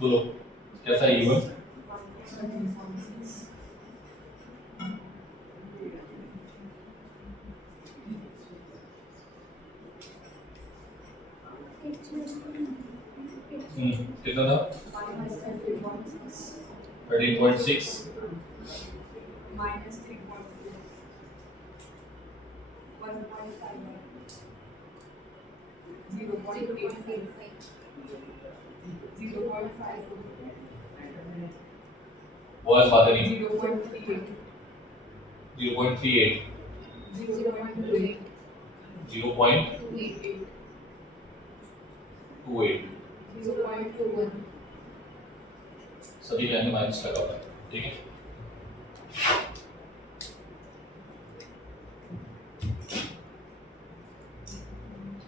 बोलो कैसा इवन? कितना था? 13.6 minus 3.4 1.5 0.85 0.5 वॉइस बात नहीं 0.38 0.38 0.28 0.28 0.21 सभी वैल्यू माइनस लगा हुआ है, ठीक है।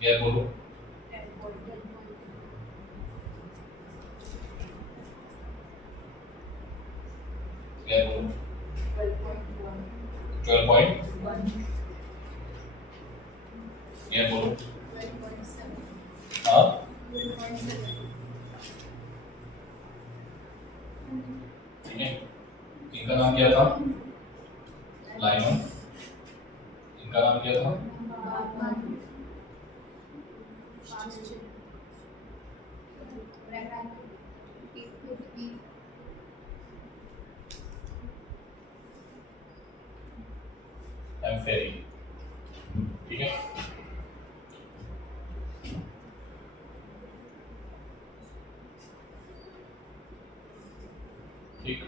क्या बोलो? क्या बोलो? 12.1 क्या बोलो? 12.7 हाँ 12.7 ठीक है। इनका नाम क्या था? लाइनन। इनका नाम क्या था? एम्फेरी, ठीक है। ठीक,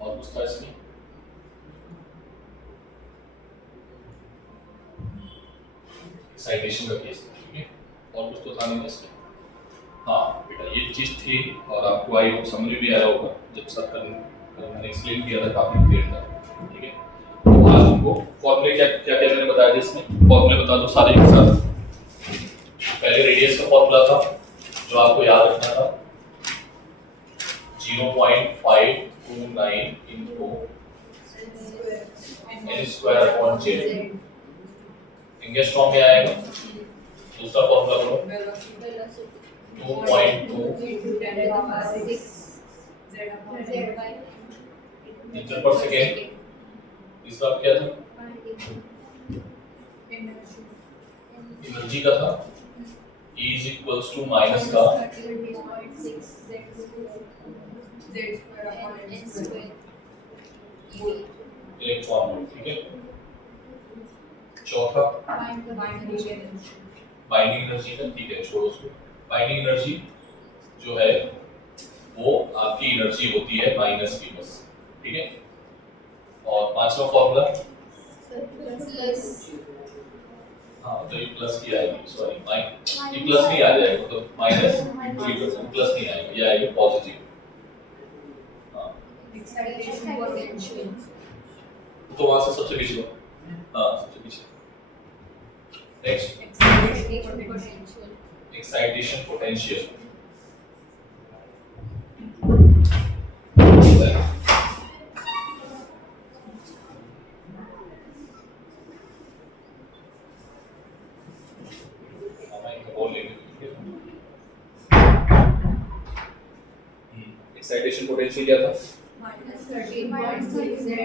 और कुछ था इसमें? एक्साइटेशन का केस, ठीक है। और कुछ तो था नहीं इसमें? हाँ बेटा ये चीज़ थी, और आपको आई होप समझ में भी आया होगा जब सर मैंने एक्सप्लेन किया था, काफ़ी क्लियर था, ठीक है। तो आज हमको फॉर्मूले क्या क्या क्या मैंने बताया था इसमें, फॉर्मूले बता दो सारे एक साथ। पहले रेडियस का फॉर्मूला था जो आपको याद रखना था, 0.529 into n² z। English form में आएगा। दूसरा फॉर्मूला बोलो, 2.2 मीटर पर सेकेंड। तीसरा क्या था? एनर्जी का था, E is equals to minus का इलेक्ट्रॉन वोल्ट, ठीक है। चौथा बाइंडिंग एनर्जी का, ठीक है छोड़ो उसको। बाइंडिंग एनर्जी जो है वो आपकी एनर्जी होती है माइनस की, बस, ठीक है। और पांचवा फॉर्मूला, हाँ तो ये प्लस की आएगी, सॉरी ये प्लस नहीं आ जाएगा, तो माइनस प्लस नहीं आएगा, ये आएगा पॉजिटिव। हाँ तो वहां से सबसे पीछे, हाँ सबसे पीछे। Next excitation potential. Excitation potential क्या था? -13.6 z²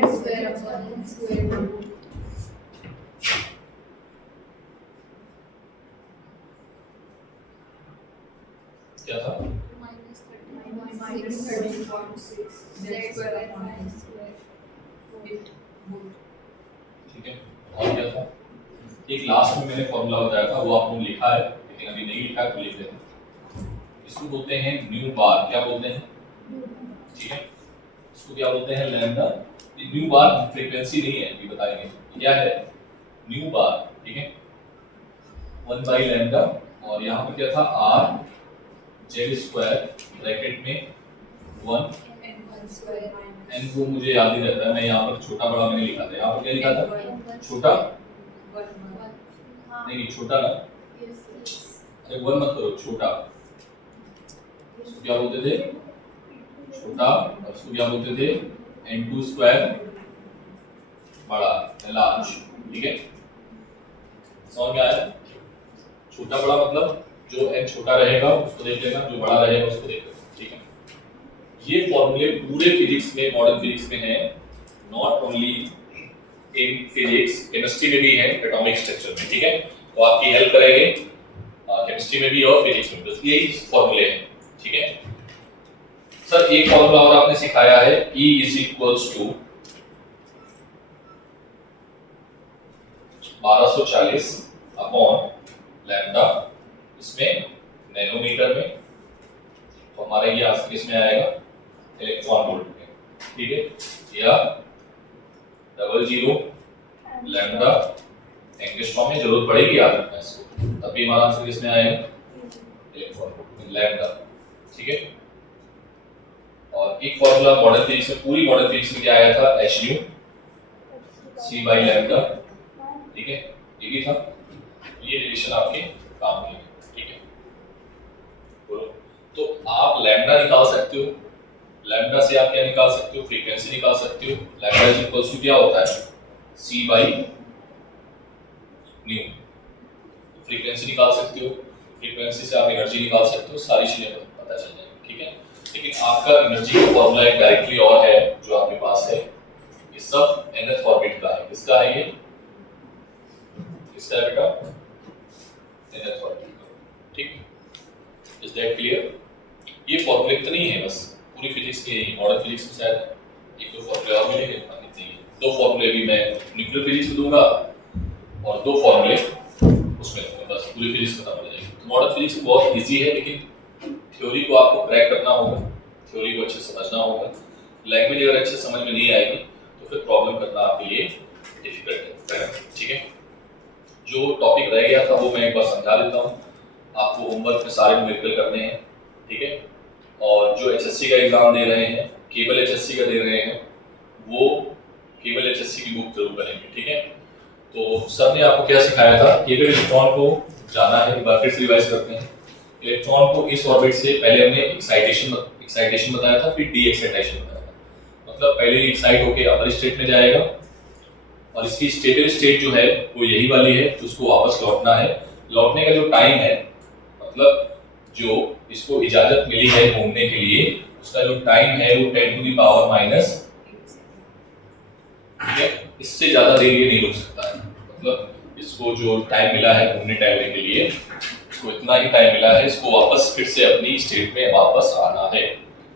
क्या था? ठीक है। और क्या था? एक लास्ट में मैंने फॉर्मूला बताया था, वो आपने लिखा है, लेकिन अभी नहीं लिखा तो लिख लेते हैं। इसको बोलते हैं न्यू बार। क्या बोलते हैं? ठीक है। इसको क्या बोलते हैं? लैम्डा। न्यू बार फ्रीक्वेंसी नहीं है, अभी बताएंगे क्या है न्यू बार, ठीक है। 1 बाई लैम्डा, और यहाँ पर क्या था? आर जेड स्क्वायर ब्रैकेट में 1 एन को मुझे याद नहीं रहता है, मैं यहाँ पर छोटा बड़ा मैंने लिखा था। यहाँ पर क्या लिखा था? छोटा नहीं छोटा ना, अरे 1 मत करो, छोटा। इसको क्या बोलते थे? छोटा। और इसको क्या बोलते थे? n2 स्क्वायर बड़ा, लार्ज, ठीक है। समझ में आया? छोटा बड़ा मतलब जो n छोटा रहेगा उसको देख लेना, जो बड़ा रहेगा उसको देख लेना, ठीक है। ये फॉर्मूले पूरे फिजिक्स में, मॉडर्न फिजिक्स में है, not only in physics, chemistry में भी है, एटॉमिक स्ट्रक्चर में, ठीक है। तो आपकी हेल्प करेंगे केमिस्ट्री में भी और फिजिक्स में, बस यही फॉर्मूले हैं, ठीक है। सर एक फॉर्मूला और आपने सिखाया है, E is equals to 1240 upon lambda, इसमें नैनोमीटर में, तो हमारा ये आंसर किसमें आएगा, इलेक्ट्रॉन वोल्ट में, ठीक है। या 00 लैम्डा एंगस्ट्रॉम में, जरूरत पड़ेगी याद रखना इसको, तब भी हमारा आंसर किसमें आएगा, इलेक्ट्रॉन वोल्ट में, लैम्डा, ठीक है। और एक फॉर्मूला मॉडर्न फिजिक्स में, पूरी मॉडर्न फिजिक्स में क्या आया था, h nu c by lambda, ठीक है, ये भी था। ये रिलेशन आपके काम के, ठीक है। बोलो, तो आप लैम्डा निकाल सकते हो, लैम्डा से आप क्या निकाल सकते हो, फ्रीक्वेंसी निकाल सकते हो। लैम्डा इज इक्वल्स टू क्या होता है, c बाई न्यू, फ्रीक्वेंसी निकाल सकते हो, फ्रीक्वेंसी से आप एनर्जी निकाल सकते हो, सारी चीजें पता चल जाएंगी, ठीक है। लेकिन आपका एनर्जी का फॉर्मूला एक डायरेक्टली और है जो आपके पास है, ये सब nth ऑर्बिट का है, किसका है ये, किसका है बेटा, nth ऑर्बिट का, ठीक। Is that clear. ये फॉर्मूले इतने ही है बस, पूरी फिजिक्स के, मॉडर्न फिजिक्स में शायद एक दो फॉर्मूले और मिलेंगे, इतने ही। दो फॉर्मूले भी मैं न्यूक्लियर फिजिक्स में दूंगा और दो फॉर्मूले उसमें दूंगा, बस पूरी फिजिक्स खत्म हो जाएगी। तो मॉडर्न फिजिक्स बहुत इजी है, लेकिन थ्योरी को आपको क्रैक करना होगा, थ्योरी को अच्छे से समझना होगा। लैंग्वेज अगर अच्छे समझ में नहीं आएगी तो फिर प्रॉब्लम करना आपके लिए डिफिकल्ट है, ठीक है। जो टॉपिक रह गया था वो मैं एक बार समझा देता हूँ आपको, होमवर्क में सारे न्यूमेरिकल करने हैं, ठीक है। और जो एचएससी का एग्जाम दे रहे हैं, केवल एचएससी का दे रहे हैं, वो केवल एचएससी की बुक जरूर करेंगे, ठीक है। तो सर ने आपको क्या सिखाया था कि अगर इलेक्ट्रॉन को जाना है, एक बार फिर से रिवाइज करते हैं। इलेक्ट्रॉन को इस ऑर्बिट से पहले हमने एक्साइटेशन बताया था, फिर डी एक्साइटेशन बताया था। मतलब पहले एक्साइट होके अपर स्टेट में जाएगा और इसकी स्टेबल स्टेट जो है वो यही वाली है, तो उसको वापस लौटना है। लौटने का जो टाइम है, मतलब जो इसको इजाजत मिली है घूमने के लिए, उसका जो टाइम है वो 10 टू द पावर माइनस, ठीक है। इससे ज्यादा देर ये नहीं रुक सकता है, मतलब इसको जो टाइम मिला है घूमने टहलने के लिए, इसको इतना ही टाइम मिला है, इसको वापस फिर से अपनी स्टेट में वापस आना है,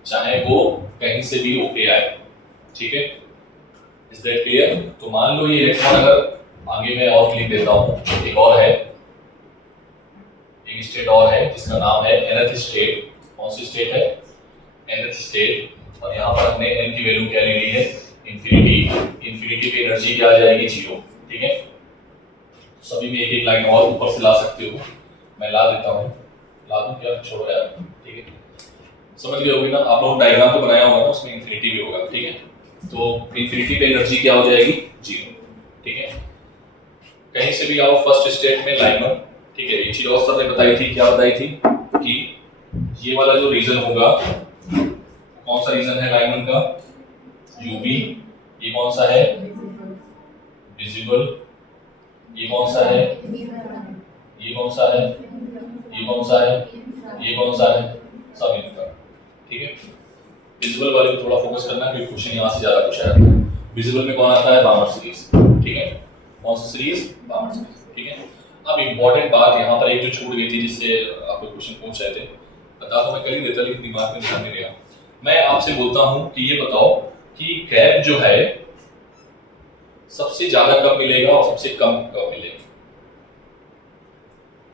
चाहे वो कहीं से भी होके आए, ठीक है। Is that clear. तो मान लो ये इलेक्ट्रॉन, अगर आगे मैं और लिख देता हूँ, एक और है, एक स्टेट और है जिसका नाम है nth स्टेट। कौन सी स्टेट है, nth स्टेट। और यहाँ पर हमने n की वैल्यू क्या ले ली है, इंफिनिटी। इंफिनिटी पे एनर्जी क्या आ जाएगी, 0, ठीक है। सभी में एक एक लाइन और ऊपर से ला सकते हो, मैं ला देता हूँ, ला दूं क्या, छोड़ो यार, ठीक है। समझ गए होगे ना आप लोग, डायग्राम तो बनाया होगा ना, उसमें इंफिनिटी भी होगा, ठीक है। तो इंफिनिटी पे एनर्जी क्या हो जाएगी, 0, ठीक है। कहीं से भी आओ फर्स्ट स्टेट में लाइनर, ठीक है। एक चीज और सर ने बताई थी, क्या बताई थी, कि ये वाला जो रीजन होगा, कौन सा रीजन है लाइनर का, यूवी। ये कौन सा है, विजिबल। ये कौन सा है, ये कौन सा है, ये कौन सा है, ये कौन सा है, सब इनका, ठीक है। विजिबल वाले पे थोड़ा फोकस करना, क्योंकि क्वेश्चन यहाँ से ज्यादा पूछा जाता है। विजिबल में कौन आता है, बामर सीरीज, ठीक है। कौन सी सीरीज, बामर सीरीज, ठीक है। अब इंपॉर्टेंट बात यहाँ पर एक जो छूट गई थी, जिससे आपको क्वेश्चन पूछ रहे थे, बता तो मैं कर ही देता, लेकिन दिमाग में ध्यान नहीं रहा। मैं आपसे बोलता हूँ कि ये बताओ कि गैप जो है सबसे ज्यादा कब मिलेगा और सबसे कम कब मिलेगा।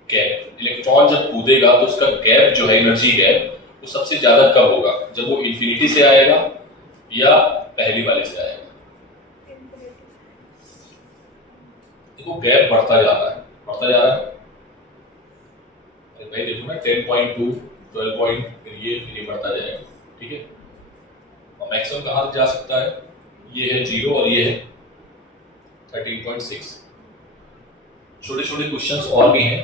गैप, इलेक्ट्रॉन जब कूदेगा तो उसका गैप जो है, एनर्जी गैप, वो सबसे ज्यादा कब होगा, जब वो इंफिनिटी से आएगा या पहली वाले से आएगा। देखो गैप बढ़ता जा रहा है, बढ़ता जा रहा है। भाई देखो ना, 10.2, 12 फिर ये बढ़ता जाएगा, ठीक है। और मैक्सिमम कहाँ तक जा सकता है, ये है 0 और ये है 13.6। छोटे छोटे क्वेश्चंस और भी हैं।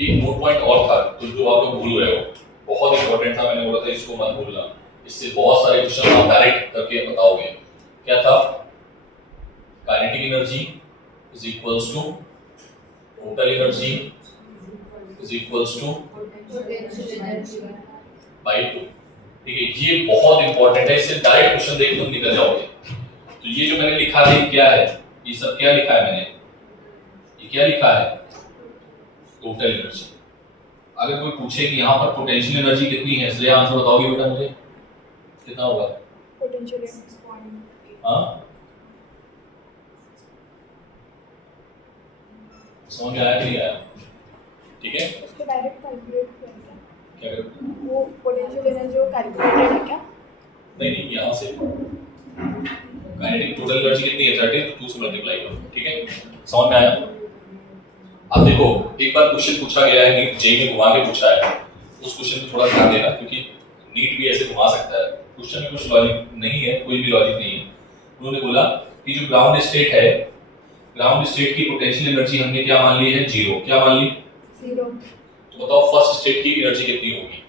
एक नोट पॉइंट और था, तो जो आप लोग भूल रहे हो, बहुत इंपॉर्टेंट था, मैंने बोला था इसको मत भूलना, इससे बहुत सारे क्वेश्चन आप डायरेक्ट करके बताओगे। क्या था, kinetic energy is equals to total energy is equals to Potential energy. By 2। ठीक है, ये बहुत इंपॉर्टेंट है, इससे डायरेक्ट क्वेश्चन देख तुम निकल जाओगे। तो ये जो मैंने लिखा है क्या है, ये सब क्या लिखा है मैंने, ये क्या लिखा है, टोटल एनर्जी। अगर कोई पूछे कि यहाँ पर पोटेंशियल एनर्जी कितनी है, इसलिए आंसर बताओगे बेटा मुझे, कितना होगा? Potential 6.8. हाँ, समझ में आया कि नहीं आया? ठीक है, उसको डायरेक्ट कैलकुलेट करेंगे क्या करोगे? वो पोटेंशियल एनर्जी वो कैलकुलेटेड है क्या? नहीं, यहाँ से काइनेटिक टोटल एनर्जी कितनी है 30, तो 2 से मल्टीप्लाई करो। ठीक है, समझ में आया? अब देखो, एक बार क्वेश्चन पूछा गया है, नीट जेईई में घुमा के पूछा है, उस क्वेश्चन पे थोड़ा ध्यान देना, क्योंकि नीट भी ऐसे घुमा सकता है। क्वेश्चन में कुछ लॉजिक नहीं है, कोई भी लॉजिक नहीं है। उन्होंने बोला कि जो ग्राउंड स्टेट है, ग्राउंड स्टेट की पोटेंशियल एनर्जी हमने क्या मान ली है, 0। क्या मान ली? 0. तो बताओ फर्स्ट स्टेट की एनर्जी कितनी होगी?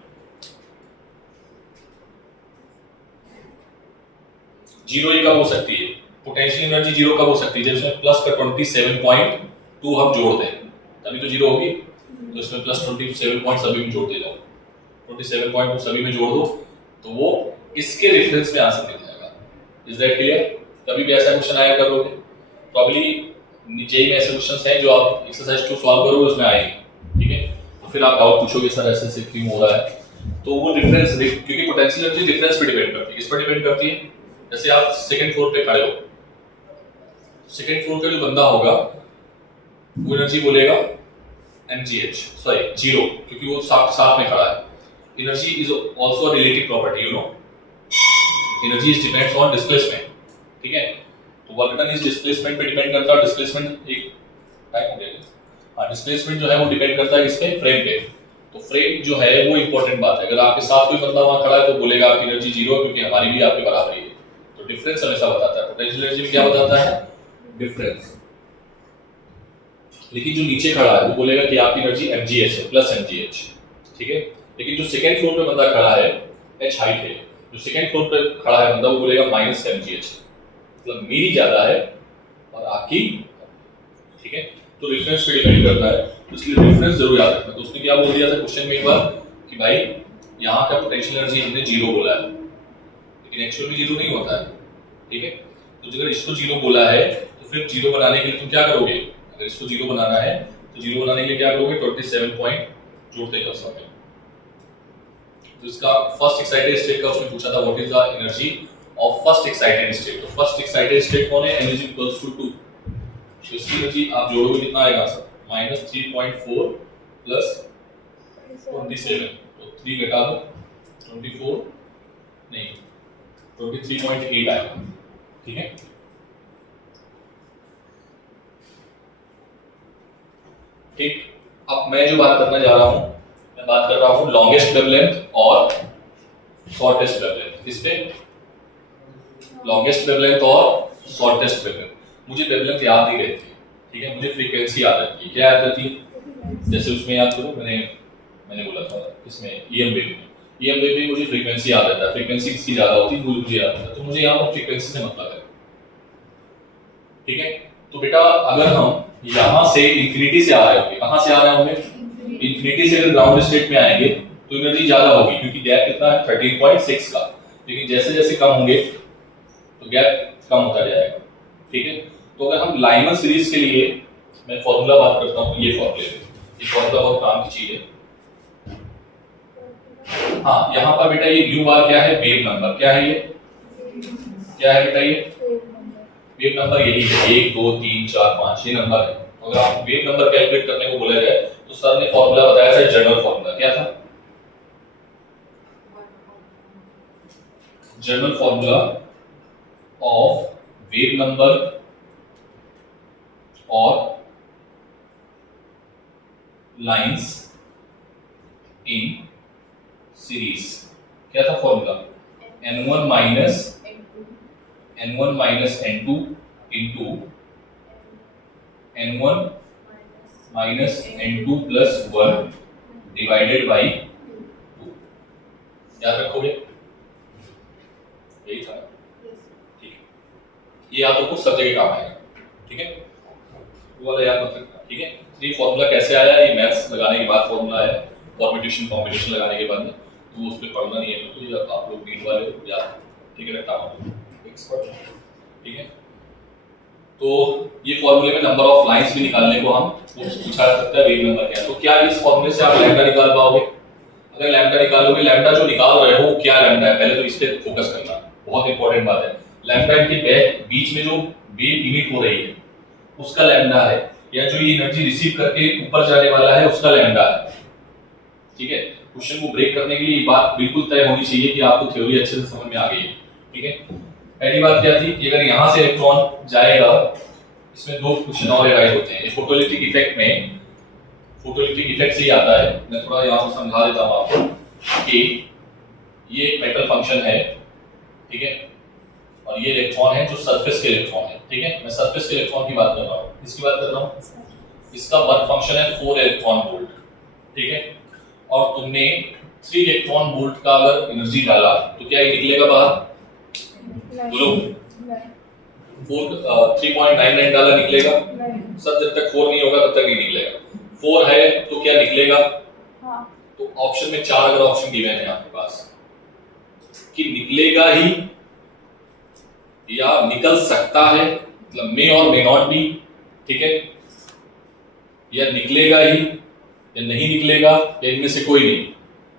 0 ही कब हो सकती है? पोटेंशियल एनर्जी 0 कब हो सकती है? जब इसमें प्लस का 27.2 हम जोड़ दें, तभी तो 0 होगी। तो इसमें प्लस 27 पॉइंट सभी में जोड़ते जाओ, 27.2 सभी में जोड़ दो, तो वो इसके रेफरेंस में आंसर मिल जाएगा। Is that clear? कभी भी ऐसा क्वेश्चन आया करोगे, प्रॉब्ली जेईई में ऐसे क्वेश्चंस हैं जो आप एक्सरसाइज 2 सॉल्व करोगे उसमें आएंगे। ठीक है, तो फिर आप डाउट पूछोगे सर ऐसे ऐसे क्यों हो रहा है, तो वो डिफरेंस, क्योंकि पोटेंशियल एनर्जी डिफरेंस पे डिपेंड करती है। किस पर डिपेंड करती है? जैसे आप सेकंड फ्लोर पे खड़े हो, सेकंड फ्लोर का जो बंदा होगा वो एनर्जी बोलेगा mgh, सॉरी 0, क्योंकि वो साथ में खड़ा है। Energy is also a relative property, you know, energy is depends on displacement. ठीक है, तो वर्क डन इज डिस्प्लेसमेंट पे डिपेंड करता है। डिस्प्लेसमेंट एक टाइम हो गया, हाँ, डिस्प्लेसमेंट जो है वो डिपेंड करता है किसपे? फ्रेम पे। तो फ्रेम जो है वो इंपॉर्टेंट बात है। अगर आपके साथ कोई बंदा वहां खड़ा है तो बोलेगा आपकी एनर्जी 0 है, क्योंकि हमारी भी आपके बराबर ही है। तो डिफरेंस हमेशा बताता है। पोटेंशियल एनर्जी में क्या बताता है? डिफरेंस। लेकिन जो नीचे खड़ा है वो बोलेगा कि आपकी एनर्जी mgh है, प्लस mgh। ठीक है, लेकिन जो सेकंड फ्लोर पे बंदा खड़ा है, h हाइट है, जो सेकंड फ्लोर पे खड़ा है बंदा वो बोलेगा माइनस mgh, मतलब मेरी ज्यादा है और आपकी। ठीक है, तो रेफरेंस पे डिपेंड करता है, तो इसलिए रेफरेंस जरूर याद रखना। तो उसने क्या बोल दिया था क्वेश्चन में एक बार कि भाई यहाँ का पोटेंशियल एनर्जी हमने 0 बोला है, लेकिन एक्चुअल में 0 नहीं होता है। ठीक है, तो अगर इसको 0 बोला है तो फिर 0 बनाने के लिए तुम क्या करोगे? अगर इसको 0 बनाना है तो 0 बनाने के लिए क्या करोगे? 27 पॉइंट जोड़ते जाओ सब में। तो इसका फर्स्ट एक्साइटेड स्टेट का उसने पूछा था what is the energy of first excited state. तो फर्स्ट एक्साइटेड स्टेट कौन है? Energy equals to 2। तो इसकी एनर्जी आप जोड़ोगे कितना आएगा सर? -3.4 प्लस 27, तो 3 घटा दो 24 नहीं 23.8 आएगा। ठीक है, ठीक। अब मैं जो बात करना जा रहा हूं, मैं बात कर रहा हूं लॉन्गेस्ट वेवलेंथ और शॉर्टेस्ट वेवलेंथ। किस पे? लॉन्गेस्ट वेवलेंथ और शॉर्टेस्ट वेवलेंथ। मुझे वेवलेंथ याद नहीं रहती, ठीक है, मुझे फ्रीक्वेंसी याद रहती है। क्या याद रहती है? जैसे उसमें याद करो, मैंने बोला था इसमें EM वेव में, EM वेव में मुझे फ्रीक्वेंसी याद रहता है। फ्रीक्वेंसी किसकी ज्यादा होती है मुझे याद रहता है, तो मुझे यहाँ पर फ्रीक्वेंसी से मतलब है। ठीक है, तो बेटा अगर हम यहाँ से इंफिनिटी से आ रहे होंगे, कहाँ से आ रहे होंगे? इंफिनिटी से अगर ग्राउंड स्टेट में आएंगे तो एनर्जी ज्यादा होगी, क्योंकि गैप कितना है? 13.6 का। लेकिन जैसे जैसे कम होंगे तो गैप कम होता जाएगा। ठीक है, तो अगर हम लाइनर सीरीज के लिए मैं फॉर्मूला बात करता हूँ, ये फॉर्मूला बहुत काम की चीज है। हाँ, यहाँ पर बेटा ये म्यू बार क्या है? Wave number. क्या है ये? क्या है बेटा ये? वेव नंबर यही है, 1 2 3 4 5 ये नंबर है। अगर आप वेव नंबर कैलकुलेट करने को बोला जाए तो सर ने फॉर्मूला बताया था, जनरल फॉर्मूला। क्या था? General formula of wave number और लाइंस इन सीरीज। क्या था formula? n1 minus n2 into n1 minus n2 plus 1 divided by 2। याद रखोगे? यही था, ठीक है। ये आप लोग को सब जगह काम आएगा। ठीक है, वो वाला याद मत रखना। ठीक है, ये फॉर्मूला कैसे आया, ये मैथ्स लगाने के बाद फॉर्मूला आया, परम्यूटेशन कॉम्बिनेशन लगाने के बाद में, तो उस पर पढ़ना नहीं है तो ये आप लोग नीट वाले हो या ठीक है एक्सपर्ट, ठीक है। तो ये फॉर्मूले में नंबर ऑफ लाइंस भी निकालने को हम पूछा जा सकता है वेव नंबर क्या है, तो क्या इस फॉर्मूले से आप लैम्डा निकाल पाओगे? अगर लैम्डा निकालोगे, लैम्डा जो निकाल रहे हो क्या लैम्डा है, पहले तो इस पे फोकस करना, बहुत इंपॉर्टेंट बात है। लैम्डा के बीच में जो वेव इमिट हो रही है उसका लैम्डा है, या जो ये एनर्जी रिसीव करके ऊपर जाने वाला है उसका लैम्डा है, ठीक है। क्वेश्चन को ब्रेक करने के लिए ये बात बिल्कुल तय होनी चाहिए कि आपको थ्योरी अच्छे से समझ में आ गई है, ठीक है। पहली बात क्या थी कि अगर यहाँ से इलेक्ट्रॉन जाएगा, इसमें दो क्वेश्चन और एराइज होते हैं फोटोलिटिक इफेक्ट में, फोटोलिटिक इफेक्ट से ही आता है, मैं थोड़ा यहाँ पर समझा देता हूँ आपको कि ये एक मेटल फंक्शन है, ठीक है, और ये इलेक्ट्रॉन है जो सरफेस के इलेक्ट्रॉन है, ठीक है। मैं सरफेस के इलेक्ट्रॉन की बात कर रहा हूँ, इसकी बात कर रहा हूँ, इसका वर्क फंक्शन है 4 इलेक्ट्रॉन वोल्ट, ठीक है, और तुमने 3 इलेक्ट्रॉन वोल्ट का अगर एनर्जी डाला तो क्या ये निकलेगा बाहर? बोलो 3.99 डाला निकलेगा? सब जब तक 4 नहीं होगा तब तक नहीं निकलेगा। 4 है तो क्या निकलेगा? हाँ। तो ऑप्शन में 4 अगर ऑप्शन गिवन है आपके पास कि निकलेगा ही या निकल सकता है, मतलब मे और मे नॉट भी, ठीक है, या निकलेगा ही या नहीं निकलेगा या इनमें से कोई नहीं,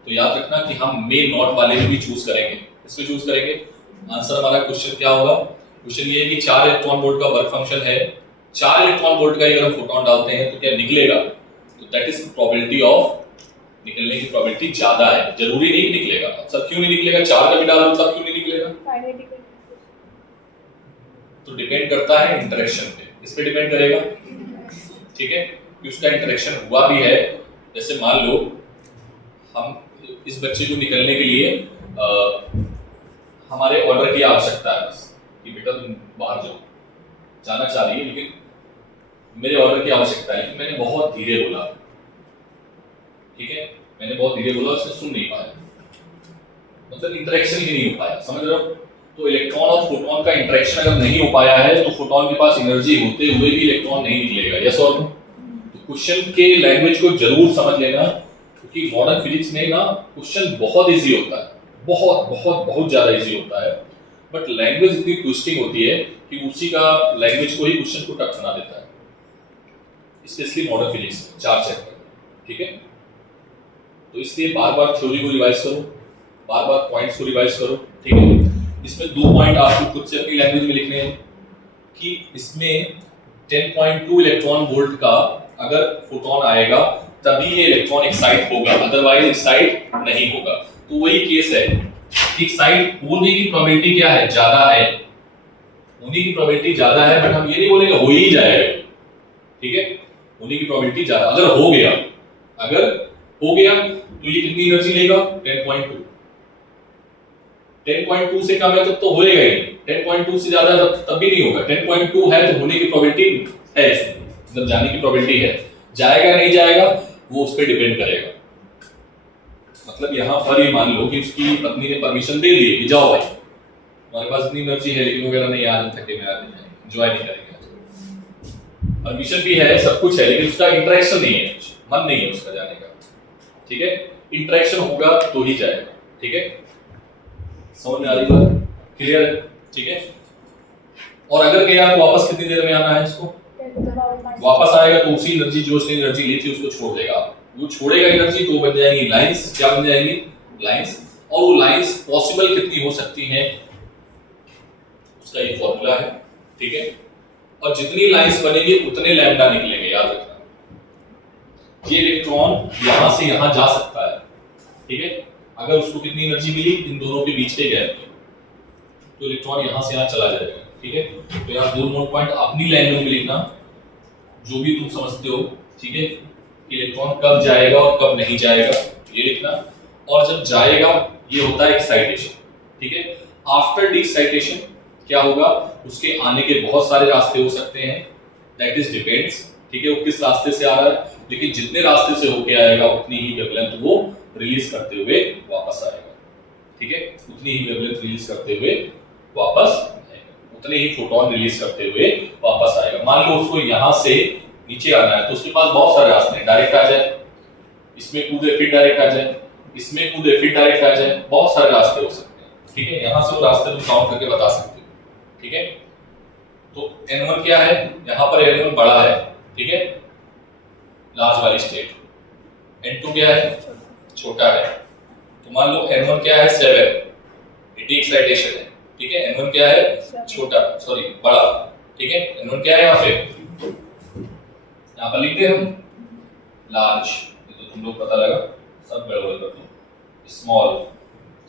तो याद रखना कि हम मे नॉट वाले में भी चूज करेंगे। इसमें चूज करेंगे, आंसर हमारा क्वेश्चन क्या होगा? क्वेश्चन ये है कि 4 इलेक्ट्रॉन वोल्ट का वर्क फंक्शन है, 4 इलेक्ट्रॉन वोल्ट का अगर हम फोटोन डालते हैं तो क्या निकलेगा? तो दैट इज प्रोबेबिलिटी ऑफ निकलने की प्रोबेबिलिटी ज्यादा है, जरूरी नहीं कि निकलेगा। सब क्यों नहीं निकलेगा? 4 का भी डालो तब क्यों नहीं निकलेगा? तो डिपेंड करता है इंटरेक्शन पे, इस पे डिपेंड करेगा, ठीक है, कि उसका इंटरेक्शन हुआ भी है। जैसे मान लो हम इस बच्चे को निकलने के लिए हमारे ऑर्डर की आवश्यकता है कि बेटा तुम बाहर जाओ, जाना चाह रही है लेकिन मेरे ऑर्डर की आवश्यकता है, लेकिन मैंने बहुत धीरे बोला, ठीक है, मैंने बहुत धीरे बोला, उसने सुन नहीं पाया, मतलब इंटरेक्शन ही नहीं हो पाया, समझ रहे हो? तो इलेक्ट्रॉन और फोटोन का इंटरेक्शन अगर नहीं हो पाया है तो फोटोन के पास एनर्जी होते हुए भी इलेक्ट्रॉन नहीं निकलेगा, यस और नो? तो क्वेश्चन के लैंग्वेज को जरूर समझ लेना, क्योंकि मॉडर्न फिजिक्स में ना क्वेश्चन बहुत इजी होता है, बहुत बहुत बहुत ज्यादा इजी होता है, बट लैंग्वेज इतनी ट्विस्टिंग होती है कि उसी का लैंग्वेज को ही क्वेश्चन को टफ बना देता है, स्पेशली मॉडर्न फिजिक्स 4 चैप्टर, ठीक है। तो इसलिए बार बार थ्योरी को रिवाइज करो, बार बार पॉइंट्स को रिवाइज करो, ठीक है। इसमें 2 पॉइंट आपको खुद से अपनी लैंग्वेज में लिखने हैं कि इसमें 10.2 इलेक्ट्रॉन वोल्ट का अगर फोटोन आएगा तभी ये इलेक्ट्रॉन एक्साइट होगा, अदरवाइज एक्साइट नहीं होगा। तो वही केस है कि एक्साइट होने की प्रोबेबिलिटी क्या है? ज्यादा है, होने की प्रोबेबिलिटी ज्यादा है, बट हम ये नहीं बोलेंगे हो ही जाएगा, ठीक है, होने की प्रोबेबिलिटी ज्यादा। अगर हो गया तो ये कितनी एनर्जी लेगा? 10.2। 10.2 से कम है तो होएगा ही, 10.2 से ज्यादा तब भी नहीं होगा। 10.2 है तो होने की प्रोबेबिलिटी है, मतलब जाने की प्रोबेबिलिटी है, जाएगा नहीं जाएगा वो उस पर डिपेंड करेगा। मतलब यहाँ पर ये मान लो कि उसकी पत्नी ने परमिशन दे दी कि जाओ भाई, हमारे पास इतनी एनर्जी है, लेकिन वगैरह नहीं, आज थके में आज नहीं, एंजॉय नहीं करेंगे, परमिशन भी है, सब कुछ है, लेकिन उसका इंटरेक्शन नहीं है, मन नहीं है उसका जाने का, ठीक है। इंटरेक्शन होगा तो ही जाएगा, ठीक है, समझ में आ रही बात? क्लियर है, ठीक है। और अगर गया तो वापस कितनी देर में आना है इसको? वापस आएगा तो उसी एनर्जी जो उसने एनर्जी ली थी उसको छोड़ देगा, वो छोड़ेगा एनर्जी तो बन जाएंगी लाइंस। क्या बन जाएंगी? लाइंस। और वो लाइंस पॉसिबल कितनी हो सकती हैं उसका एक फॉर्मूला है, ठीक है। और जितनी लाइंस बनेगी उतने लैम्डा निकलेंगे, याद रखना। ये इलेक्ट्रॉन यहां से यहां जा सकता है, ठीक है, अगर उसको कितनी एनर्जी मिली इन दोनों के बीच के गैप में, तो इलेक्ट्रॉन यहां से यहां चला जाएगा, ठीक है। तो यार 2 नोट पॉइंट अपनी लैंग्वेज में लिखना, जो भी तुम समझते हो, ठीक है, कि इलेक्ट्रॉन कब जाएगा और कब नहीं जाएगा ये लिखना। और जब जाएगा ये होता है एक्साइटेशन, ठीक है। आफ्टर डी एक्साइटेशन क्या होगा? उसके आने के बहुत सारे रास्ते हो सकते हैं, दैट इज डिपेंड्स, ठीक है, वो किस रास्ते से आ रहा है, लेकिन जितने रास्ते से होके आएगा उतनी ही वेवलेंथ वो रिलीज करते हुए वापस आएगा, ठीक है, उतनी ही वेवलेंथ रिलीज करते हुए वापस आएगा, उतने ही फोटोन रिलीज करते हुए वापस आएगा। मान लो उसको यहां से नीचे आना है तो उसके पास बहुत सारे रास्ते हैं, डायरेक्ट आ जाए, इसमें कूदे फिर डायरेक्ट आ जाए, इसमें कूदे फिर डायरेक्ट आ जाए, बहुत सारे रास्ते हो सकते हैं, ठीक है। यहाँ से वो रास्ते तुम काउंट करके बता सकते हो, ठीक है। तो N1 क्या है, यहाँ पर N1 बड़ा है, ठीक है, लार्ज वाली स्टेट। N2 क्या है, छोटा है। तो मान लो N1 क्या है 7, ये एक्साइटेशन है, ठीक है। N1 क्या है छोटा, सॉरी बड़ा, ठीक है। N1 क्या है यहाँ पे, यहाँ पर लिखते हैं हम लार्ज, ये तो तुम लोग पता लगा, सब गड़बड़ कर दो, स्मॉल,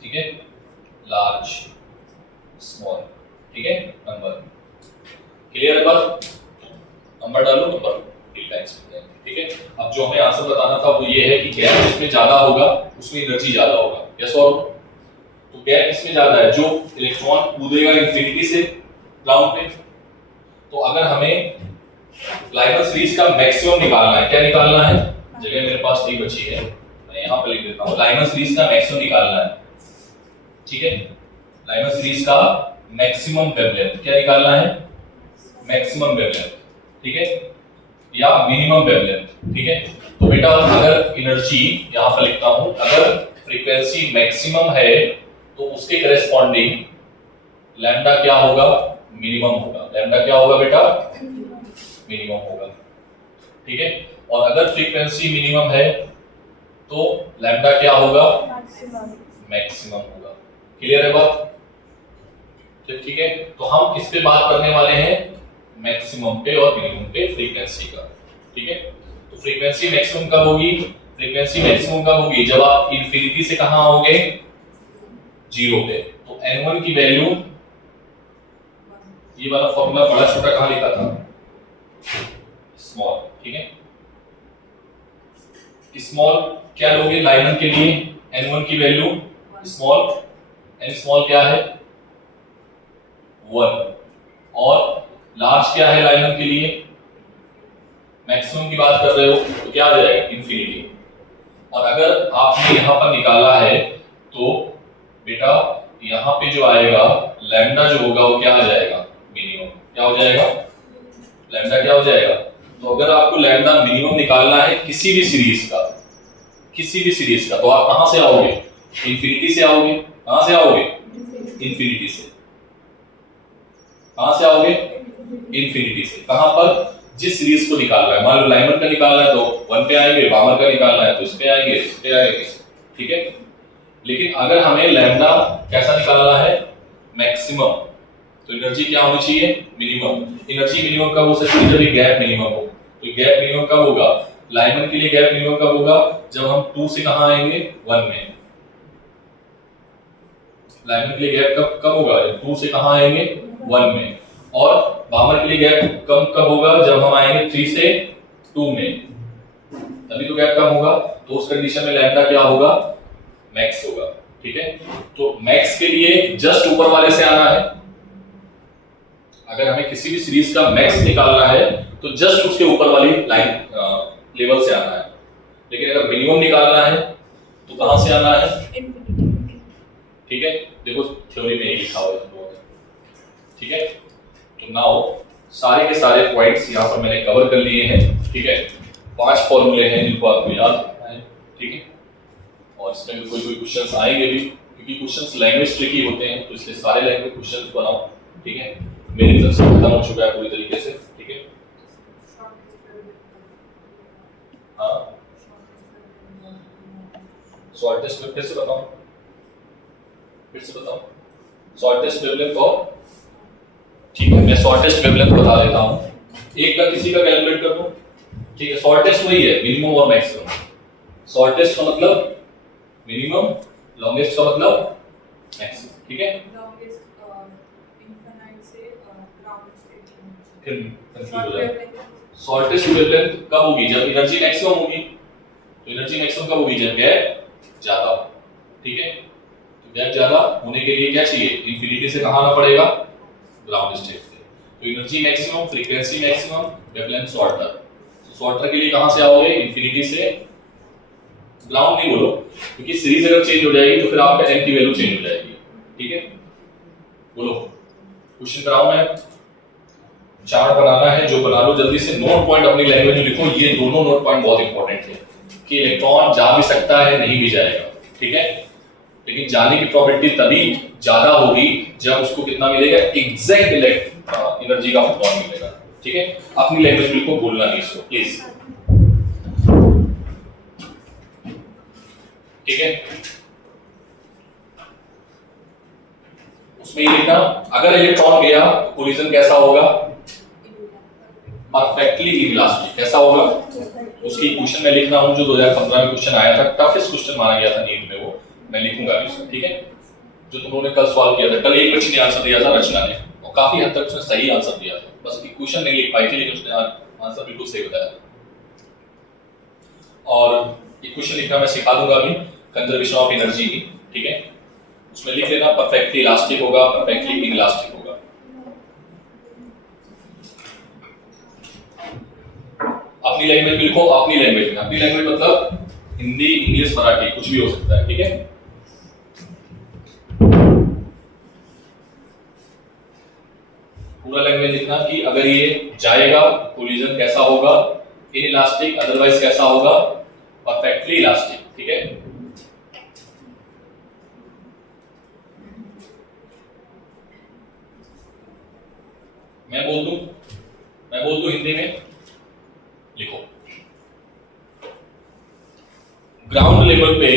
ठीक है, लार्ज, स्मॉल, ठीक है। नंबर क्लियर है बात, नंबर डालो, नंबर लाइंस में जाएंगे, ठीक है। अब जो हमें आंसर बताना था वो ये है कि गैप जिसमें ज्यादा होगा उसमें एनर्जी ज्यादा होगा, यस और नो। तो गैप किसमें ज्यादा है, जो इलेक्ट्रॉन कूदेगा इंफिनिटी से ग्राउंड पे। तो अगर हमें लाइनर सीरीज का मैक्सिमम निकालना है, क्या निकालना है, जगह मेरे पास नहीं बची है, मैं यहाँ पे लिख देता हूँ, लाइनर सीरीज का मैक्सिमम निकालना है, ठीक है। लाइनर सीरीज का मैक्सिमम वेवलेंथ क्या निकालना है, मैक्सिमम वेवलेंथ, ठीक है, या मिनिमम वेवलेंथ, ठीक है। तो बेटा अगर एनर्जी यहाँ पर लिखता हूँ, अगर फ्रीक्वेंसी मैक्सिमम है तो उसके करेस्पॉन्डिंग लैम्डा क्या होगा, मिनिमम होगा। लैम्डा क्या होगा बेटा, मिनिमम होगा, ठीक है। और अगर फ्रीक्वेंसी मिनिमम है तो लैम्डा क्या होगा, मैक्सिमम होगा। क्लियर है बात, ठीक है। तो हम इस पे बात करने वाले हैं मैक्सिमम पे और मिनिमम पे फ्रीक्वेंसी का, ठीक है। तो फ्रीक्वेंसी मैक्सिमम कब होगी, फ्रीक्वेंसी मैक्सिमम कब होगी, जब आप इंफिनिटी से कहां आओगे, 0 पे। तो n1 की वैल्यू, ये वाला फॉर्मूला बड़ा छोटा कहां लिखा था, स्मॉल, ठीक है। स्मॉल क्या लोगे लाइनर के लिए, n1 की वैल्यू स्मॉल, n स्मॉल क्या है 1, और लार्ज क्या है लाइनर के लिए, मैक्सिमम की बात कर रहे हो तो क्या आ जाएगा, इंफिनिटी। और अगर आपने यहाँ पर निकाला है तो बेटा यहाँ पे जो आएगा लैम्डा जो होगा वो क्या आ जाएगा, मिनिमम। क्या हो जाएगा, लैम्डा क्या हो जाएगा। तो अगर आपको लैम्डा मिनिमम निकालना है किसी भी सीरीज का, किसी भी सीरीज का, तो आप कहां से आओगे, इंफिनिटी से आओगे। कहां से आओगे, इंफिनिटी से। कहां से आओगे, इंफिनिटी से। कहां पर, जिस सीरीज को निकालना है, मान लो लाइमर का निकालना है तो 1 पे आएंगे, बामर का निकालना है तो इस पे आएंगे, इस पे आएंगे, ठीक है। लेकिन अगर हमें लैम्डा कैसा निकालना है, मैक्सिमम, तो एनर्जी क्या होनी चाहिए, मिनिमम। एनर्जी मिनिमम कब हो सकती है, जब ये गैप मिनिमम हो। तो गैप मिनिमम कब होगा, लाइमर के लिए गैप मिनिमम कब होगा, जब हम 2 से कहां आएंगे, 1 में। लाइमर के लिए गैप कब होगा, जब 2 से कहां आएंगे, 1 में। और बामर के लिए गैप कब होगा, जब हम आएंगे 3 से 2 में, तभी तो गैप कम होगा। तो उस कंडीशन में लैम्डा क्या होगा, मैक्स होगा, ठीक है। तो मैक्स के लिए जस्ट ऊपर वाले से आना है। अगर हमें किसी भी सीरीज का मैक्स निकालना है तो जस्ट उसके ऊपर वाली लाइन लेवल से आना है। लेकिन अगर मिनिमम निकालना है तो कहां से आना है, ठीक है। देखो थ्योरी में ही लिखा हुआ है, ठीक है। तो नाउ सारे के सारे पॉइंट्स यहाँ पर मैंने कवर कर लिए हैं, ठीक है। 5 फॉर्मूले हैं जिनको आपको याद रखना है, ठीक है। और इसमें भी कोई क्वेश्चंस आएंगे भी, क्योंकि क्वेश्चंस लैंग्वेज ट्रिकी होते हैं, तो इसलिए सारे लैंग्वेज क्वेश्चंस बनाओ, ठीक है। मेरी तरफ से खत्म हो चुका है पूरी तरीके से, ठीक है। हाँ, शॉर्टेस्ट वेवलेंथ से बताओ, फिर से बताओ शॉर्टेस्ट वेवलेंथ। और ठीक है, मैं शॉर्टेस्ट वेवलेंथ बता देता हूं, एक का किसी का कैलकुलेट कर दो, ठीक है। शॉर्टेस्ट वही है, मिनिमम और मैक्सिमम। शॉर्टेस्ट का मतलब मिनिमम, लॉन्गेस्ट का मतलब मैक्सिमम, ठीक है। फिर कंफ्यूज हो जाए। शॉर्टेस्ट वेवलेंथ कब होगी, जब एनर्जी मैक्सिमम होगी। तो एनर्जी मैक्सिमम कब होगी, जब गैप ज्यादा हो, ठीक है। तो गैप ज्यादा होने के लिए क्या चाहिए, इंफिनिटी से कहां आना पड़ेगा, ग्राउंड स्टेट पे। तो energy maximum, frequency maximum, wavelength shorter. तो शॉर्टर के लिए कहां से आओगे, इंफिनिटी से। ग्राउंड नहीं बोलो, क्योंकि सीरीज अगर चेंज हो जाएगी तो फिर आपका n की वैल्यू चेंज हो जाएगी, ठीक है। बोलो क्वेश्चन कराऊं मैं, चार्ट बनाना है, जो बना लो जल्दी से। नोट पॉइंट अपनी लैंग्वेज में लिखो, ये दोनों नोट पॉइंट बहुत इंपॉर्टेंट है कि इलेक्ट्रॉन जा भी सकता है, नहीं भी जाएगा, ठीक है। लेकिन जाने की प्रोबेबिलिटी तभी ज्यादा होगी जब उसको कितना मिलेगा, एग्जैक्ट एनर्जी का फोटोन मिलेगा, ठीक है। अपनी लैंग्वेज में लिखो, बोलना नहीं इसको प्लीज, ठीक है। उसमें ये लिखना, अगर इलेक्ट्रॉन गया तो कोलिजन कैसा होगा, परफेक्टली इलास्टिक। कैसा होगा, उसकी इक्वेशन में लिखना हूं, जो 2015 में क्वेश्चन आया था, टफेस्ट क्वेश्चन माना गया था नीट में, वो मैं लिखूंगा अभी उसको, ठीक है। जो तुमने कल सवाल किया था, कल एक बच्ची ने आंसर दिया था, रचना ने, और काफी हद तक उसने सही आंसर दिया था, बस इक्वेशन नहीं लिख पाई थी, लेकिन उसने आंसर बिल्कुल सही बताया। और इक्वेशन लिखना मैं सिखा दूंगा अभी, कंजर्वेशन ऑफ एनर्जी की, ठीक है। उसमें लिख लेना, परफेक्टली इलास्टिक होगा, परफेक्टली इनइलास्टिक होगा। अपनी लैंग्वेज में लिखो, अपनी लैंग्वेज में, अपनी लैंग्वेज मतलब हिंदी, इंग्लिश, मराठी, कुछ भी हो सकता है, ठीक है। पूरा लैंग्वेज लिखना कि अगर ये जाएगा कोलिजन कैसा होगा, इनइलास्टिक, अदरवाइज कैसा होगा, परफेक्टली इलास्टिक, ठीक है। मैं बोल दूं हिंदी में, लिखो। ग्राउंड लेवल पे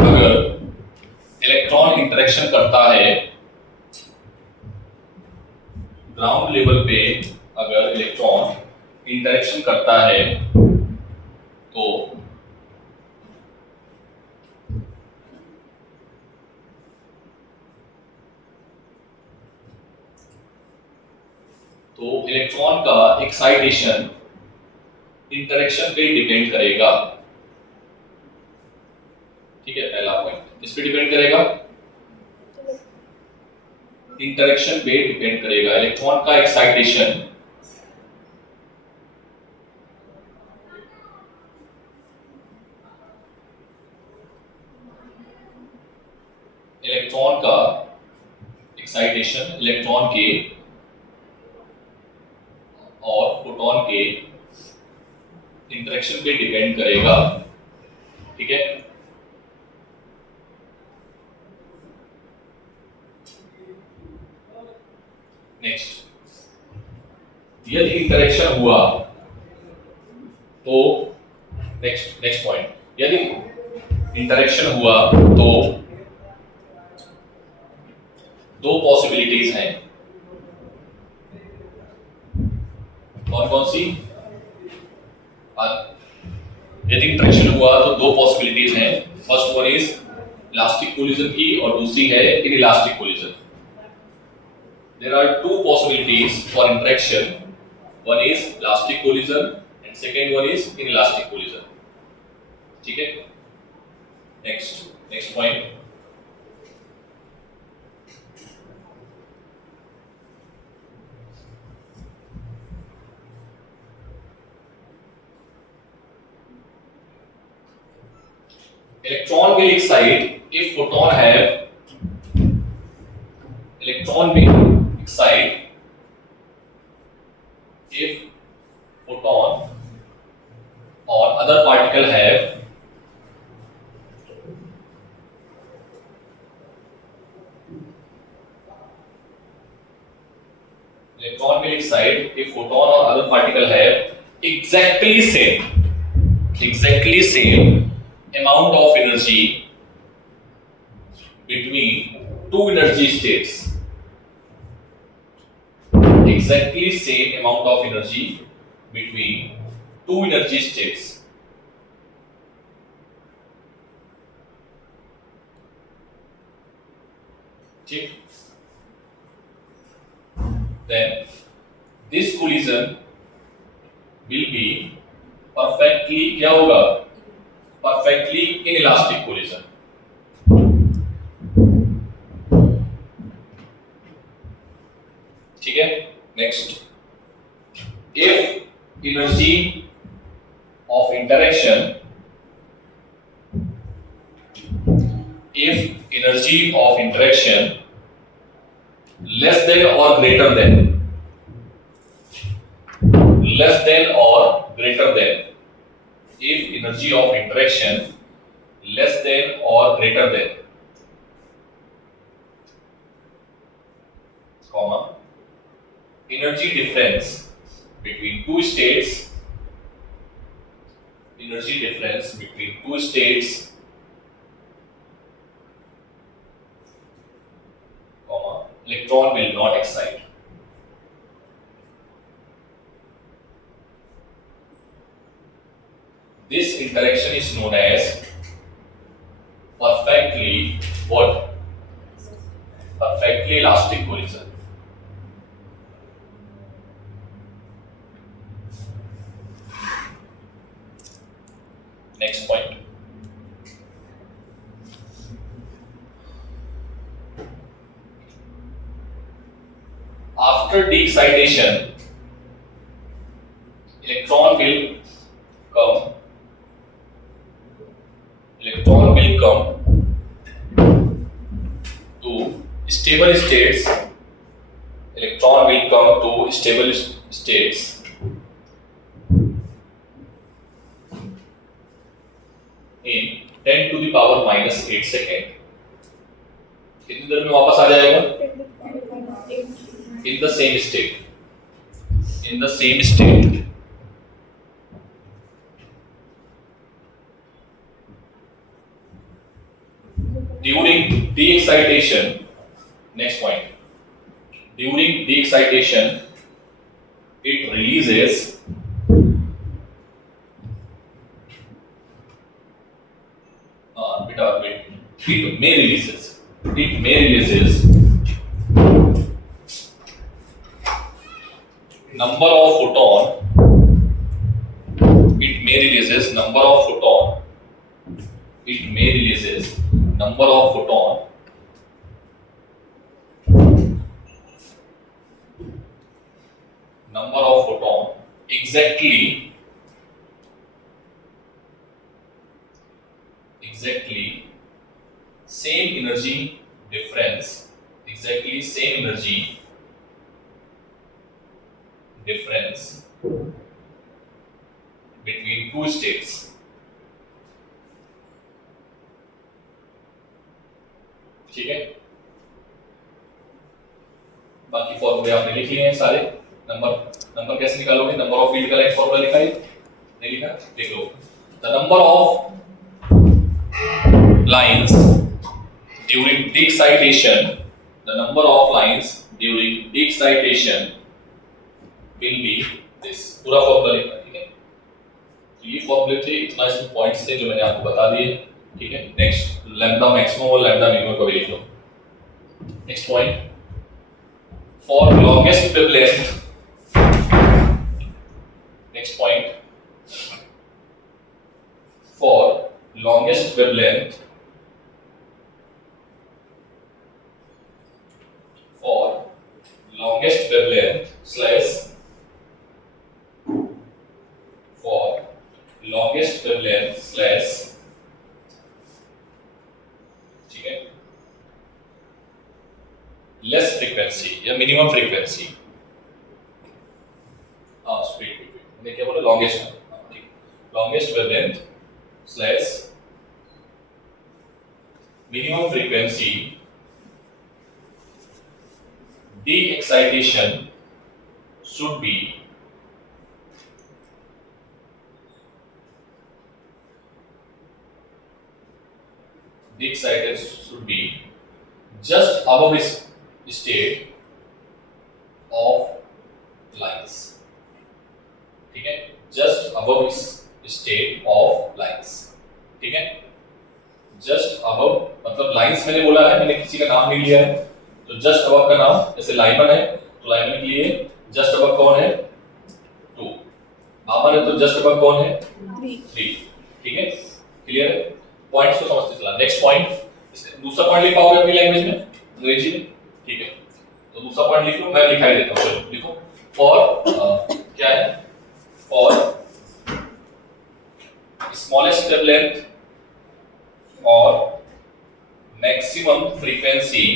अगर इलेक्ट्रॉन इंटरेक्शन करता है, ग्राउंड लेवल पे अगर इलेक्ट्रॉन इंटरेक्शन करता है तो इलेक्ट्रॉन का एक्साइटेशन इंटरेक्शन पे डिपेंड करेगा, ठीक है। पहला पॉइंट किस पे डिपेंड करेगा, इंटरेक्शन पे डिपेंड करेगा। इलेक्ट्रॉन का एक्साइटेशन इलेक्ट्रॉन के और फोटोन के इंटरेक्शन पे डिपेंड करेगा, ठीक है। नेक्स्ट, यदि इंटरेक्शन हुआ तो नेक्स्ट पॉइंट, यदि इंटरेक्शन हुआ तो दो पॉसिबिलिटीज हैं। कौन कौन सी, यदि इंटरेक्शन हुआ तो दो पॉसिबिलिटीज हैं। First one is elastic collision की, और दूसरी है inelastic collision. There are two possibilities for interaction. One is elastic collision and second one is inelastic collision. ठीक है। next point. Electron will excite if photon have, electron will excite if photon or other particle have electron will excite if photon or other particle have exactly same amount of energy between two energy states, exactly same amount of energy between two energy states. ठीक, then this collision will be perfectly, क्या होगा, perfectly inelastic collision. ठीक है। Next, if energy of interaction, if energy of interaction less than or greater than less than or greater than, if energy of interaction less than or greater than, comma, energy difference between two states, energy difference between two states, comma, electron will not excite. This interaction is known as perfectly what? Perfectly elastic collision. Next point. After de-excitation, electron will come to stable states. Electron will come to stable states in 10 to the power minus 8 second. कितनी देर में वापस आ जाएगा? In the same state. In the same state. During de-excitation, next point. During de-excitation, it releases it may releases number of photon. It may releases number of photon. It may releases number of photon exactly same energy difference, exactly same energy difference between two states. ठीक है, बाकी फॉर्मूले आपने लिख लिए हैं सारे. Number कैसे निकालोगे? नंबर ऑफ फील्ड का एक फॉर्मूला लिखा है, नहीं लिखा? लिख लो. The number of lines during de-excitation, the number of lines during de-excitation will be this. पूरा फॉर्मूला लिखना, ठीक है? तो ये फॉर्मूले थे, इतना इसमें पॉइंट्स थे जो मैंने आपको बता दिए, ठीक है? नेक्स्ट लैम्डा मैक्सिमम और लैम्डा मिनिमम को भी लिख लो. Next point, for longest wavelength. Next point, for longest wavelength, slash ठीक है, लेस फ्रीक्वेंसी या मिनिमम फ्रीक्वेंसी. स्पीड मैंने क्या बोला? Longest wavelength slash minimum frequency de-excitation should be just above this state of lines. ठीक है, just above this state of lines. ठीक है, just above मतलब लाइंस मैंने बोला है, मैंने किसी का नाम नहीं लिया है, तो जस्ट अबव का नाम जैसे लाइमन है तो लाइमन के लिए जस्ट अबव कौन है? 2. बामन है तो जस्ट अबव कौन है? 3. ठीक है, क्लियर है? पॉइंट्स को समझते चला. नेक्स्ट पॉइंट, दूसरा पॉइंट लिख पाओगे अपनी लैंग्वेज में, अंग्रेजी में? ठीक है, तो दूसरा पॉइंट लिख लो, मैं लिखाई देता हूं. चलो लिखो. फॉर क्या है? फॉर स्मॉलेस्ट वेवलेंथ और maximum frequency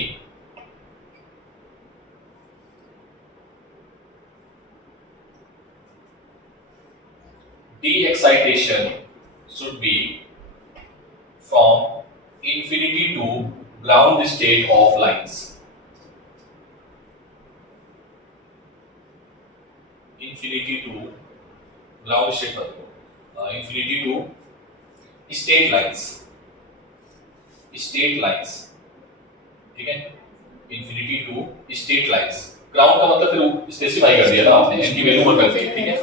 the excitation should be from infinity to ground state of lines. Infinity to ground state infinity to state lines. State lines, ठीक है, infinity to state lines. Ground का मतलब फिर specify कर दिया था आपने, एन की वैल्यू वन कर दी, ठीक है।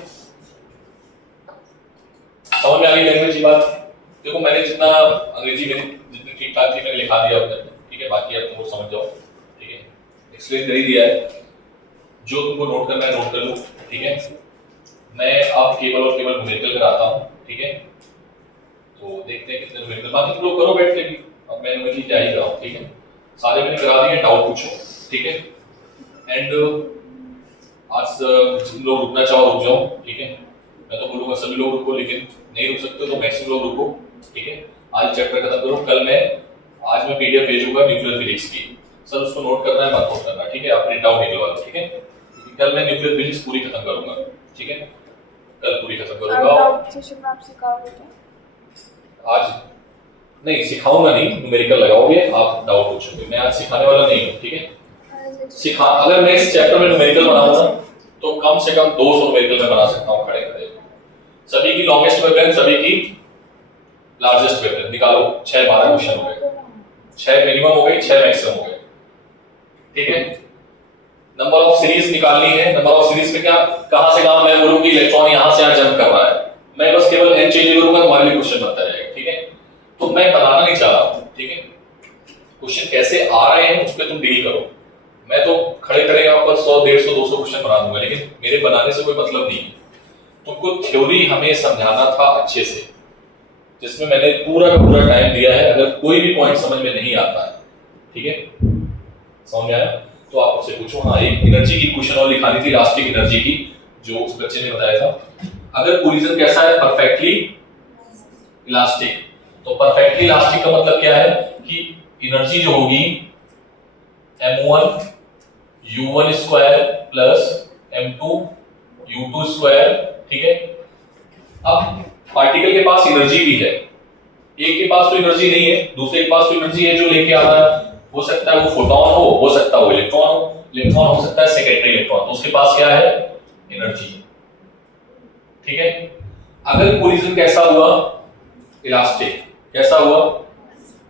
समझ में आ गई लैंग्वेज की बात? देखो मैंने जितना अंग्रेजी में जितनी ठीक ठाक थी मैंने लिखा दिया उधर, ठीक है, बाकी आप तुम समझ जाओ, ठीक है, एक्सप्लेन कर ही दिया है। जो तुमको नोट करना है नोट कर लो, ठीक है। मैं अब केवल और केवल न्यूमेरिकल कराता हूँ, ठीक है। तो देखते हैं कितने न्यूमेरिकल, बाकी तुम लोग करो बैठ के भी। अब मैं न्यूमेरिकल क्या ही कराऊं, ठीक है, सारे मैंने करा दिए, डाउट पूछो, ठीक है। एंड आज जिन लोग रुकना चाहो रुक जाओ, ठीक है। मैं तो बोलूंगा सभी लोग रुको, लेकिन नहीं रुक सकते तो मैक्सिमम लोग रुको, ठीक है। आज चैप्टर खत्म करो, आज मैं पीडीएफ भेजूंगा न्यूक्लियर फिजिक्स की, सर उसको नोट करना है मत नोट करना, ठीक है, आप प्रिंट आउट निकलवा लो, ठीक है। कल मैं न्यूक्लियर फिजिक्स पूरी खत्म करूंगा, ठीक है, कल पूरी खत्म करूंगा। डाउट सेशन में आप सिखाओगे क्या? आज नहीं सिखाऊंगा, नहीं न्यूमेरिकल लगाओगे आप, डाउट पूछोगे, मैं आज सिखाने वाला नहीं हूं, ठीक है। अगर मैं इस चैप्टर में न्यूमेरिकल बनाऊंगा तो कम से कम 200 न्यूमेरिकल मैं बना सकता हूं खड़े खड़े, सभी की लॉन्गेस्ट वेवलेंथ, सभी की लार्जेस्ट वेवलेंथ निकालो। 6-12 क्वेश्चन हो गए, 6 मिनिमम हो गई, 6 मैक्सिमम हो गए, ठीक है। नंबर ऑफ सीरीज निकालनी है। नंबर ऑफ सीरीज में क्या, कहां से कहां मैं बोलूंगी इलेक्ट्रॉन यहां से यहां जंप कर रहा है, मैं बस केवल एन चेंज करूंगा, तुम्हारे लिए क्वेश्चन बनता रहेगा, ठीक है। तो मैं बताना नहीं चाह रहा, ठीक है, क्वेश्चन कैसे आ रहे हैं उस पर तुम डील करो। मैं तो खड़े खड़े यहाँ पर 100, 150, 200 क्वेश्चन बना दूंगा, लेकिन मेरे बनाने से कोई मतलब नहीं। तुमको थ्योरी हमें समझाना था अच्छे से, जिसमें मैंने पूरा का पूरा टाइम दिया है। अगर कोई भी पॉइंट समझ में नहीं आता है, ठीक है, समझ में आया तो आप उससे पूछो। हाँ, एक एनर्जी की क्वेश्चन और लिखानी थी, इलास्टिक एनर्जी की, जो उस बच्चे ने बताया था। अगर कोलिजन कैसा है, परफेक्टली इलास्टिक, तो परफेक्टली इलास्टिक का मतलब क्या है कि एनर्जी जो होगी m1 u1 square plus m2 u2 square, ठीक है। अब पार्टिकल के पास एनर्जी भी है, एक के पास तो एनर्जी नहीं है, दूसरे के पास तो एनर्जी है जो लेके आ रहा है। हो सकता है वो फोटोन हो सकता है वो इलेक्ट्रॉन हो सकता है सेकेंडरी इलेक्ट्रॉन, तो उसके पास क्या है, एनर्जी, ठीक है। अगर कोलिजन कैसा हुआ, इलास्टिक, कैसा हुआ,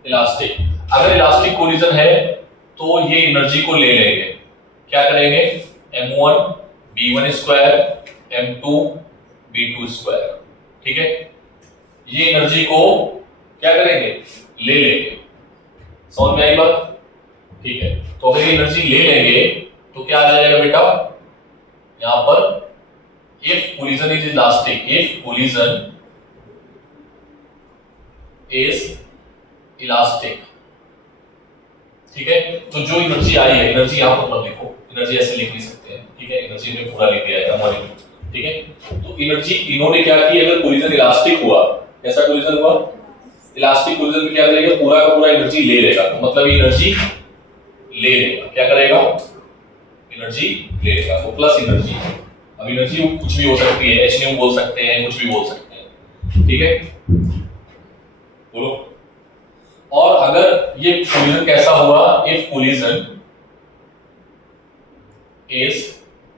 इलास्टिक। अगर इलास्टिक कोलिजन है तो ये एनर्जी को ले लेंगे, क्या करेंगे, m1 b1 square m2 b2 square, ठीक है। ये एनर्जी को क्या करेंगे, ले लेंगे। समझ में आई बात? ठीक है, तो अगर एनर्जी ले लेंगे तो क्या आ जाएगा बेटा, यहां पर if collision is elastic, if collision is elastic, ठीक है। तो जो एनर्जी आई है, एनर्जी यहां पर मत लिखो, एनर्जी ऐसे लिख नहीं सकते हैं, ठीक है, एनर्जी में पूरा लिख दिया है हमारे, ठीक है। तो एनर्जी इन्होंने क्या की, अगर कोलिजन इलास्टिक हुआ, कैसा कोलिजन हुआ, इलास्टिक कोलिजन में क्या करेगा, पूरा का पूरा एनर्जी ले लेगा, तो मतलब एनर्जी ले लेगा, क्या करेगा, एनर्जी ले लेगा, तो प्लस एनर्जी। अब एनर्जी कुछ भी हो सकती है, h बोल सकते हैं, कुछ भी बोल सकते हैं, ठीक है, बोलो। और अगर ये कोलिजन कैसा हुआ, इफ कोलिजन इज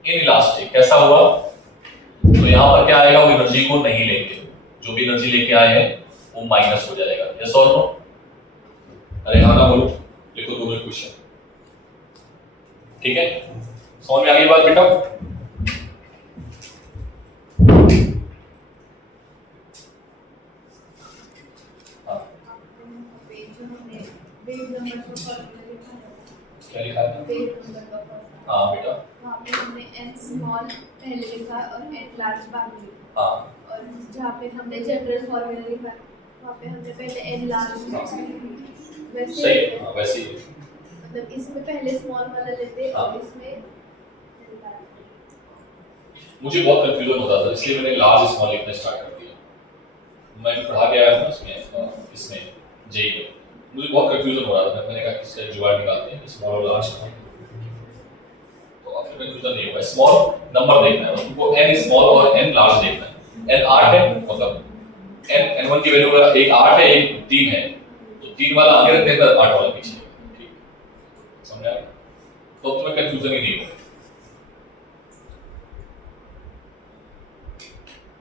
इनइलास्टिक, कैसा हुआ, तो यहां पर क्या आएगा, वो एनर्जी को नहीं लेंगे, जो भी एनर्जी लेके आए हैं वो माइनस हो जाएगा, यस और नो। अरे हाँ ना बोलो, लिखो दोनों क्वेश्चन, ठीक है। समझ में आ गई बात बेटा? क्या लिखा है? हाँ बेटा, वहाँ पे हमने n स्मॉल पहले लिखा और n लार्ज बाद में लिखा। हाँ, और जहाँ पे हमने जनरल फॉर्मूला लिखा वहाँ पे हमने पहले n लार्ज वैसे सही, हाँ वैसे ही। मतलब इसमें पहले स्मॉल वाला लेते हाँ। और इसमें n large। मुझे बहुत कंफ्यूजन होता था, इसलिए मैंने लार्ज स्मॉल लिखना स्टार्ट कर दिया। मैं पढ़ा के आया हूँ इसमें जेई में, मुझे बहुत कंफ्यूजन हो रहा था, मैंने कहा इसका जुगाड़ निकालते हैं, स्मॉल और लार्ज, तो अब कंफ्यूजन नहीं होगा। स्मॉल नंबर देखना है तुमको, n स्मॉल और n लार्ज देखना है, n 8 है, मतलब n1 की वैल्यू अगर एक 8 है एक 3 है, तो 3 वाला आगे रखते हैं 8 वाला पीछे। ठीक, समझ आया? तो तुम्हें कंफ्यूजन ही नहीं होगा।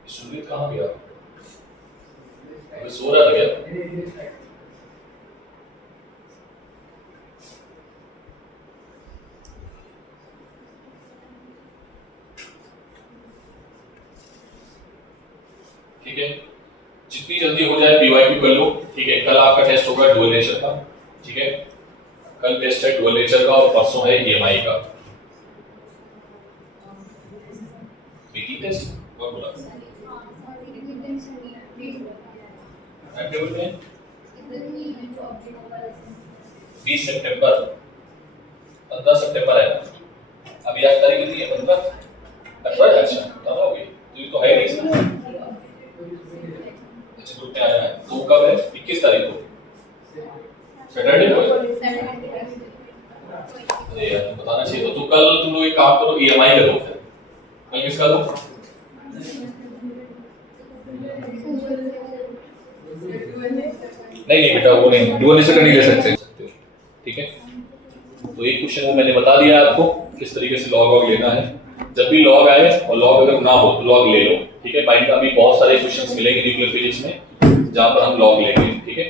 सुमित कहाँ गया? अभी सो रहा था क्या? ठीक है, जितनी जल्दी हो जाए पीवाईक्यू कर लो। ठीक है, कल आपका टेस्ट होगा डुअल नेचर का। ठीक है, कल टेस्ट है डुअल नेचर का और परसों है ईएमआई का। वीकली टेस्ट कौन बोला? टाइम टेबल में 20 सितंबर 15 सितंबर है। अभी आज तारीख कितनी है? 15 18। अच्छा, तब होगी तो ये तो है नहीं इसमें। अच्छा, ग्रुप में आया है तो कब है? 21 तारीख को, सैटरडे को है। अरे यार, बताना चाहिए तो कल तुम लोग एक काम करो, ईएमआई करो। फिर कल किसका दो? नहीं बेटा, वो नहीं, डुअल नेचर का नहीं ले सकते। ठीक है, तो एक क्वेश्चन वो मैंने बता दिया आपको किस तरीके से लॉग लेना है। जब भी लॉग आए और लॉग अगर ना हो तो लॉग ले लो। ठीक है, बाइंड अभी बहुत सारे क्वेश्चंस मिलेंगे न्यूक्लियर फिजिक्स में जहां पर हम लॉग लेंगे। ठीक है,